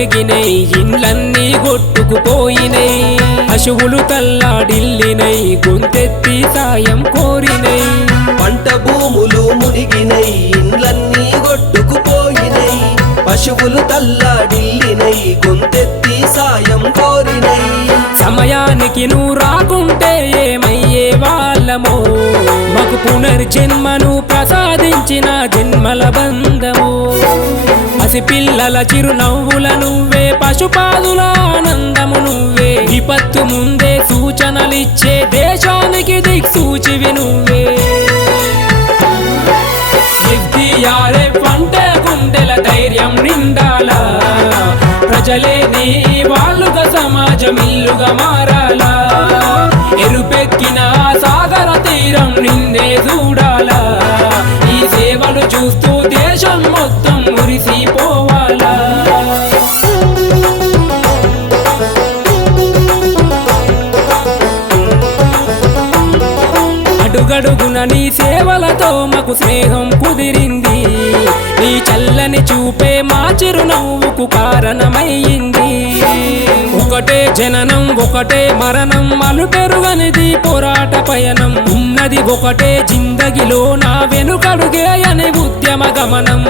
మునిగినై ఇండ్లన్నీ కొట్టుకుపోయినై పశువులు తల్లాడిల్లినై గొంతెత్తి సాయం కోరినై పంట భూములు మునిగినై ఇండ్లన్నీ కొట్టుకుపోయినై పశువులు తల్లాడిల్లినై గొంతెత్తి సాయం కోరినై సమయానికి నువ్వు రాకుంటే ఏమయ్యే వాళ్ళమో మాకు పునర్జన్మను ప్రసాదించిన జన్మల బంధము పసిపిల్లల చిరునవ్వుల నువ్వే పశుపాదుల ఆనందము నువ్వే విపత్తు ముందే సూచనలిచ్చే దేశానికి దిక్సూచివి నువ్వే ఎఫ్డీఆర్ఎఫ్ అంటే గుండెల ధైర్యం నిండాలా ప్రజలే నీ వాళ్ళుగా సమాజం ఇల్లుగా మారాలా ఎరుపెక్కిన సాగర తీరం నిందే చూడాలా ఈ సేవలు చూస్తూ దేశం మొత్తం మురిసిపోవాలా అడుగడుగున నీ సేవలతో మాకు స్నేహం కుదిరింది నీ చల్లని చూపే మా చిరునవ్వుకు కారణమయ్యింది ఒకటే జననం ఒకటే మరణం అలుపెరుగనిది పోరాట పయనం ఉన్నది ఒకటే జిందగిలో నా వెనుకడుగే అనే ఉద్యమ గమనం